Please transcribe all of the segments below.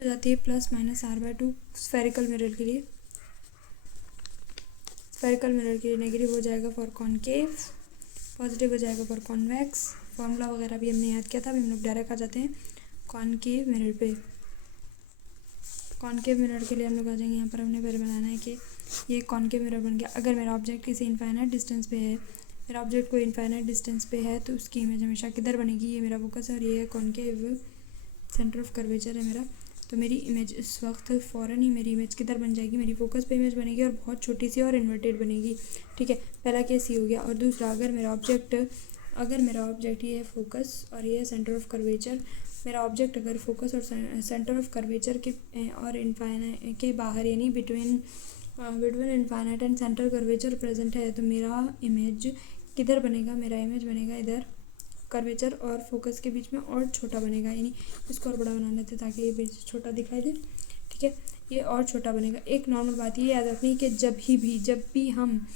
हो जाती है +-r/2 स्फेरिकल मिरर के लिए। स्फेरिकल मिरर के लिए नेगेटिव हो जाएगा फॉर कॉनकेव, पॉजिटिव हो जाएगा फॉर कॉन्वेक्स। फॉर्मूला वगैरह भी हमने याद किया था। अभी हम लोग डायरेक्ट आ जाते हैं कॉनकेव मिरर पे। कॉनकेव मिरर के लिए हम लोग आ जाएंगे। यहाँ पर हमने पहले बनाना है कि ये कॉनकेव मिरर बन गया। अगर मेरा ऑब्जेक्ट किसी इनफाइनाइट डिस्टेंस पे है, मेरा ऑब्जेक्ट कोई इनफाइनाइट डिस्टेंस पे है, तो उसकी इमेज हमेशा किधर बनेगी? ये मेरा फोकस है और ये है कॉनकेव सेंटर ऑफ कर्वेचर है मेरा। तो मेरी इमेज इस वक्त फ़ौरन ही मेरी इमेज किधर बन जाएगी? मेरी फोकस पे इमेज बनेगी और बहुत छोटी सी और इन्वर्टेड बनेगी। ठीक है, पहला केस ये हो गया। और दूसरा, अगर मेरा ऑब्जेक्ट ये है फोकस और ये है सेंटर ऑफ कर्वेचर, मेरा ऑब्जेक्ट अगर फोकस और सेंटर ऑफ कर्वेचर के और इनफाइनाइट के बाहर यानी between infinite and centre curvature present है, तो मेरा इमेज किधर बनेगा? मेरा इमेज बनेगा इधर कर्वेचर और फोकस के बीच में और छोटा बनेगा। यानी इसको और बड़ा बना लेते ताकि ये बीच छोटा दिखाई दे। ठीक है, ये और छोटा बनेगा। एक नॉर्मल बात ये याद रखनी कि जब भी हम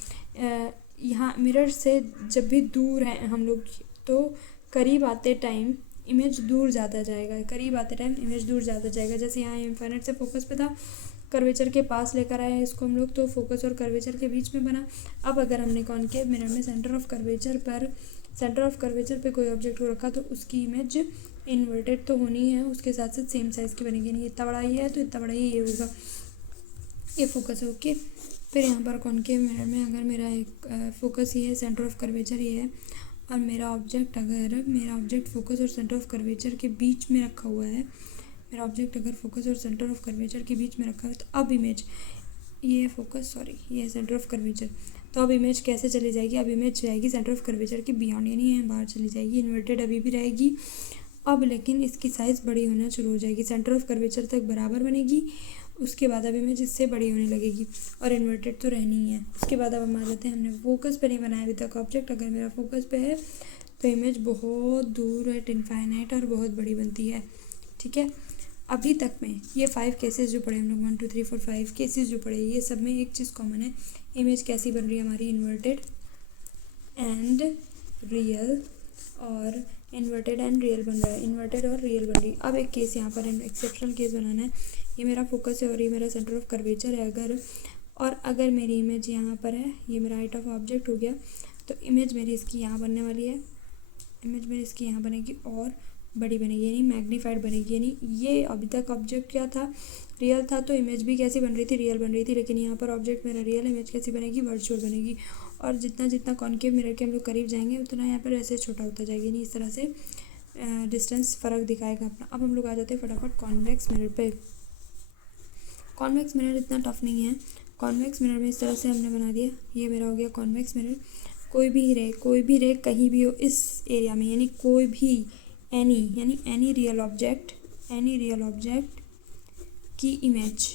यहाँ मिरर से जब भी दूर हैं हम लोग, तो करीब आते टाइम इमेज दूर जाता जाएगा। जैसे यहाँ इनफाइनाइट से फोकस पे था, कर्वेचर के पास लेकर आए इसको हम लोग, तो फोकस और कर्वेचर के बीच में बना। अब अगर हमने कॉनकेव मिरर में सेंटर ऑफ कर्वेचर पे कोई ऑब्जेक्ट को रखा, तो उसकी इमेज इन्वर्टेड तो होनी है, उसके साथ साथ सेम साइज़ की बनेगी। नहीं इतना बड़ा ही है तो इतना बड़ा ही ये होगा, ये फोकस है। ओके, फिर यहाँ पर कॉनकेव मिरर में अगर मेरा एक फोकस ये है, सेंटर ऑफ कर्वेचर ये है, और मेरा ऑब्जेक्ट फोकस और सेंटर ऑफ कर्वेचर के बीच में रखा हुआ है, तो अब इमेज ये फोकस ये सेंटर ऑफ कर्वेचर, तो अब इमेज कैसे चली जाएगी? अब इमेज जाएगी सेंटर ऑफ कर्वेचर के बियॉन्ड, यानी बाहर चली जाएगी। इन्वर्टेड अभी भी रहेगी अब, लेकिन इसकी साइज़ बड़ी होना शुरू हो जाएगी। सेंटर ऑफ कर्वेचर तक बराबर बनेगी, उसके बाद अब इमेज इससे बड़ी होने लगेगी और इन्वर्टेड तो रहनी ही है। उसके बाद अब हम आ जाते हैं, हमने फोकस पे नहीं बनाया अभी तक ऑब्जेक्ट। अगर मेरा फोकस पे है तो इमेज बहुत दूर एट इनफाइनाइट और बहुत बड़ी बनती है। ठीक है, अभी तक में ये 5 केसेस जो पढ़े हम लोग, 1 2 3 4 5 केसेस जो पढ़े, ये सब में एक चीज़ कॉमन है, इमेज कैसी बन रही है हमारी? इन्वर्टेड एंड रियल, और इन्वर्टेड एंड रियल बन रहा है, इन्वर्टेड और रियल बन रही है। अब एक केस यहाँ पर एक्सेप्शनल केस बनाना है। ये मेरा फोकस है और ये मेरा सेंटर ऑफ कर्वेचर है। अगर मेरी इमेज यहाँ पर है, ये मेरा हाइट ऑफ ऑब्जेक्ट हो गया, तो इमेज मेरी इसकी यहाँ बनने वाली है। इमेज मेरी इसकी यहाँ बनेगी और बड़ी बनेगी, यानी मैग्नीफाइड बनेगी। यानी ये अभी तक ऑब्जेक्ट क्या था? रियल था, तो इमेज भी कैसी बन रही थी? रियल बन रही थी। लेकिन यहाँ पर ऑब्जेक्ट मेरा रियल, इमेज कैसी बनेगी? वर्चुअल बनेगी। और जितना कॉनकेव मिरर के हम लोग करीब जाएंगे, उतना यहाँ पर ऐसे छोटा होता जाएगा। यानी इस तरह से डिस्टेंस फ़र्क दिखाएगा अपना। अब हम लोग आ जाते हैं फटाफट कॉन्वेक्स मिरर पे। कॉन्वेक्स मिरर इतना टफ नहीं है। कॉन्वेक्स मिरर में इस तरह से हमने बना दिया, ये मेरा हो गया कॉन्वेक्स मिरर। कोई भी रे कहीं भी हो इस एरिया में, यानी कोई भी एनी रियल ऑब्जेक्ट की इमेज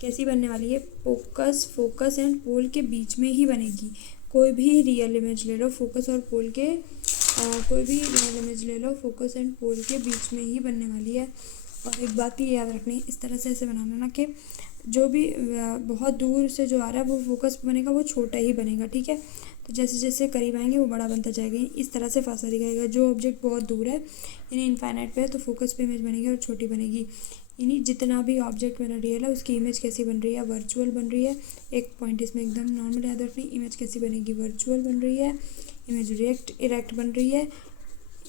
कैसी बनने वाली है? फोकस एंड पोल के बीच में ही बनेगी। कोई भी रियल इमेज ले लो, फोकस एंड पोल के बीच में ही बनने वाली है। और एक बात ये याद रखनी, इस तरह से ऐसे बनाना ना कि जो भी बहुत दूर से जो आ रहा है वो फोकस पे बनेगा, वो छोटा ही बनेगा। ठीक है, तो जैसे जैसे करीब आएंगे वो बड़ा बनता जाएगा। इस तरह से फासला दिखाएगा। जो ऑब्जेक्ट बहुत दूर है, यानी इनफाइनाइट पे है, तो फोकस पे इमेज बनेगी और छोटी बनेगी। यानी जितना भी ऑब्जेक्ट मेरा रियल है, उसकी इमेज कैसी बन रही है? वर्चुअल बन रही है। एक पॉइंट इसमें एकदम नॉर्मल याद रखनी, इमेज कैसी बनेगी? वर्चुअल बन रही है। इमेज इरेक्ट बन रही है।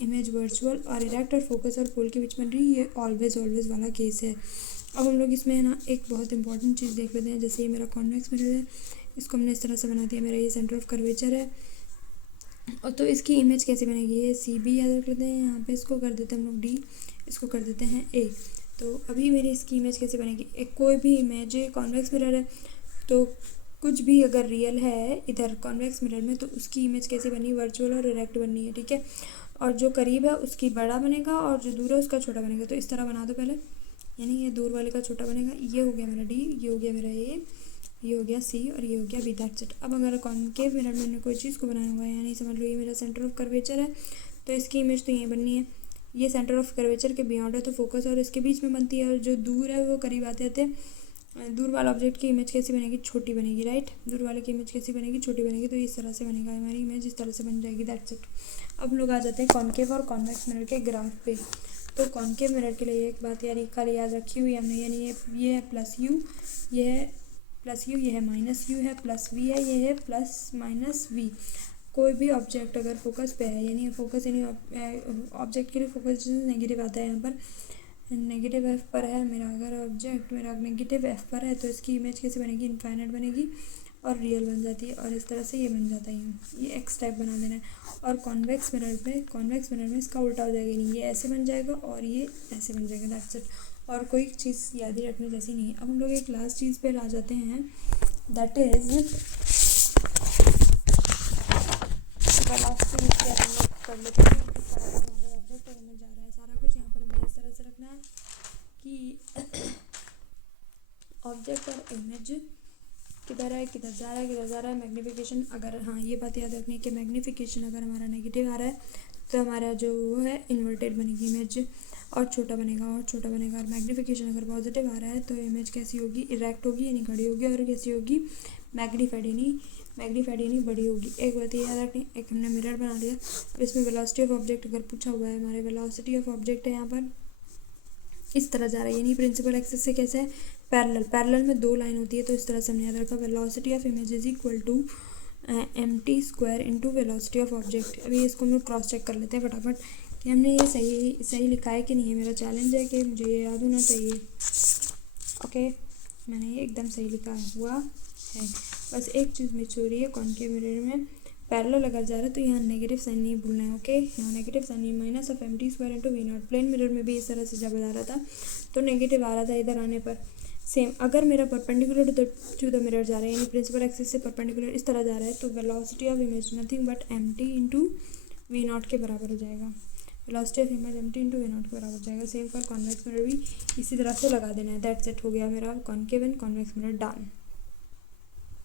इमेज वर्चुअल और इरेक्ट और फोकस और पोल के बीच बन रही है। ये ऑलवेज वाला केस है। अब हम लोग इसमें ना एक बहुत इंपॉर्टेंट चीज़ देख लेते हैं। जैसे ये मेरा कॉन्वेक्स मिरर है, इसको हमने इस तरह से बना दिया। मेरा ये सेंटर ऑफ कर्वेचर है, और तो इसकी इमेज कैसे बनेगी? ये सी बी याद रख लेते हैं। यहाँ पे इसको कर देते हैं हम लोग डी, इसको कर देते हैं ए। तो अभी मेरी इसकी इमेज कैसे बनेगी? एक कोई भी इमेज कॉन्वेक्स मिरर है, तो कुछ भी अगर रियल है इधर कॉन्वेक्स मिरर में, तो उसकी इमेज कैसे बनी? वर्चुअल और इरेक्ट बननी है। ठीक है, और जो करीब है उसकी बड़ा बनेगा और जो दूर है उसका छोटा बनेगा। तो इस तरह बना दो पहले, यानी ये दूर वाले का छोटा बनेगा। ये हो गया मेरा डी, ये हो गया मेरा ए, ये हो गया सी और ये हो गया बी। That's it. अब अगर कॉनकेव मिरर में मैंने कोई चीज़ को बनाया हुआ है, यानी समझ लो ये मेरा सेंटर ऑफ कर्वेचर है, तो इसकी इमेज तो ये बननी है। ये सेंटर ऑफ कर्वेचर के बियॉन्ड है, तो फोकस और इसके बीच में बनती है। और जो दूर है वो करीब आते आते दूर वाला ऑब्जेक्ट की इमेज कैसी बनेगी? छोटी बनेगी। राइट, दूर वाले की इमेज कैसी बनेगी? छोटी बनेगी। तो इस तरह से बनेगा हमारी इमेज, इस तरह से बन जाएगी। That's it. अब लोग आ जाते हैं कॉनकेव और कॉन्वेक्स मिरर के ग्राफ पे। तो कॉनकेव मिरर के लिए एक बात यार कल याद रखी हुई हमने, यानी ये है प्लस यू, ये है प्लस यू, ये है माइनस यू है, प्लस वी है, ये है प्लस माइनस वी। कोई भी ऑब्जेक्ट अगर फोकस पे है, यानी फोकस यानी ऑब्जेक्ट के लिए फोकस नेगेटिव आता है, यहाँ पर नेगेटिव एफ पर है मेरा, अगर ऑब्जेक्ट मेरा नेगेटिव एफ पर है तो इसकी इमेज कैसे बनेगी, इनफाइनाइट बनेगी और रियल बन जाती है, और इस तरह से ये बन जाता है, ये एक्स टाइप बना देना है। और कॉन्वेक्स मिरर में इसका उल्टा हो जाएगा, नहीं ये ऐसे बन जाएगा और ये ऐसे बन जाएगा, दैट्स इट। और कोई चीज़ याद ही रखने जैसी नहीं है। अब हम लोग एक लास्ट चीज़ पे आ जाते हैं, दैट इज़ वेलोसिटी। हम लोग कर लेते हैं कि सारा हमारा ऑब्जेक्ट और हमें जा रहा है, सारा कुछ यहाँ पर हमें इस तरह से रखना है कि ऑब्जेक्ट और इमेज किधर है, किधर जा रहा है, मैग्नीफिकेशन। अगर हाँ ये बात याद रखनी है कि मैग्नीफिकेशन अगर हमारा नेगेटिव आ रहा है तो हमारा जो है इन्वर्टेड बनेगी इमेज, और छोटा बनेगा और मैग्नीफिकेशन अगर पॉजिटिव आ रहा है तो इमेज कैसी होगी, इरेक्ट होगी यानी खड़ी होगी, और कैसी होगी, मैग्नीफाइड यानी बड़ी होगी। एक बात ये याद रखनी, एक हमने मिरर बना लिया। अब इसमें वेलोसिटी ऑफ ऑब्जेक्ट अगर पूछा हुआ है, हमारे वेलोसिटी ऑफ ऑब्जेक्ट है यहाँ पर इस तरह जा रहा है, यानी प्रिंसिपल एक्सिस से कैसे है, पैरेलल में दो लाइन होती है, तो इस तरह से हमने याद रखा, velocity of image is equal to mt square into velocity of object. अभी इसको हम लोग क्रॉस चेक कर लेते हैं फटाफट कि हमने ये सही लिखा है कि नहीं है। मेरा चैलेंज है कि मुझे ये याद होना चाहिए। ओके, मैंने ये एकदम सही लिखा हुआ है। बस एक चीज़ मिस हो रही है, कॉनकेव मिरर में पैरेलल अगर जा रहा है तो यहाँ नेगेटिव साइन नहीं भूलना है। ओके, यहाँ नेगेटिव साइन नहीं, minus of mt square into v naught. Plane mirror में भी इस तरह से जब आ रहा था तो नेगेटिव आ रहा था, इधर आने पर सेम। अगर मेरा परपेंडिकुलर टू द मिरर जा रहा है, यानी प्रिंसिपल एक्सिस से परपेंडिकुलर इस तरह जा रहा है, तो velocity of image nothing but mt into v naught के बराबर हो जाएगा। Velocity of image mt into v naught के बराबर हो जाएगा। सेम फॉर कॉन्वेक्स मिरर भी इसी तरह से लगा देना है। दैट्स इट, हो गया मेरा concave and convex mirror done.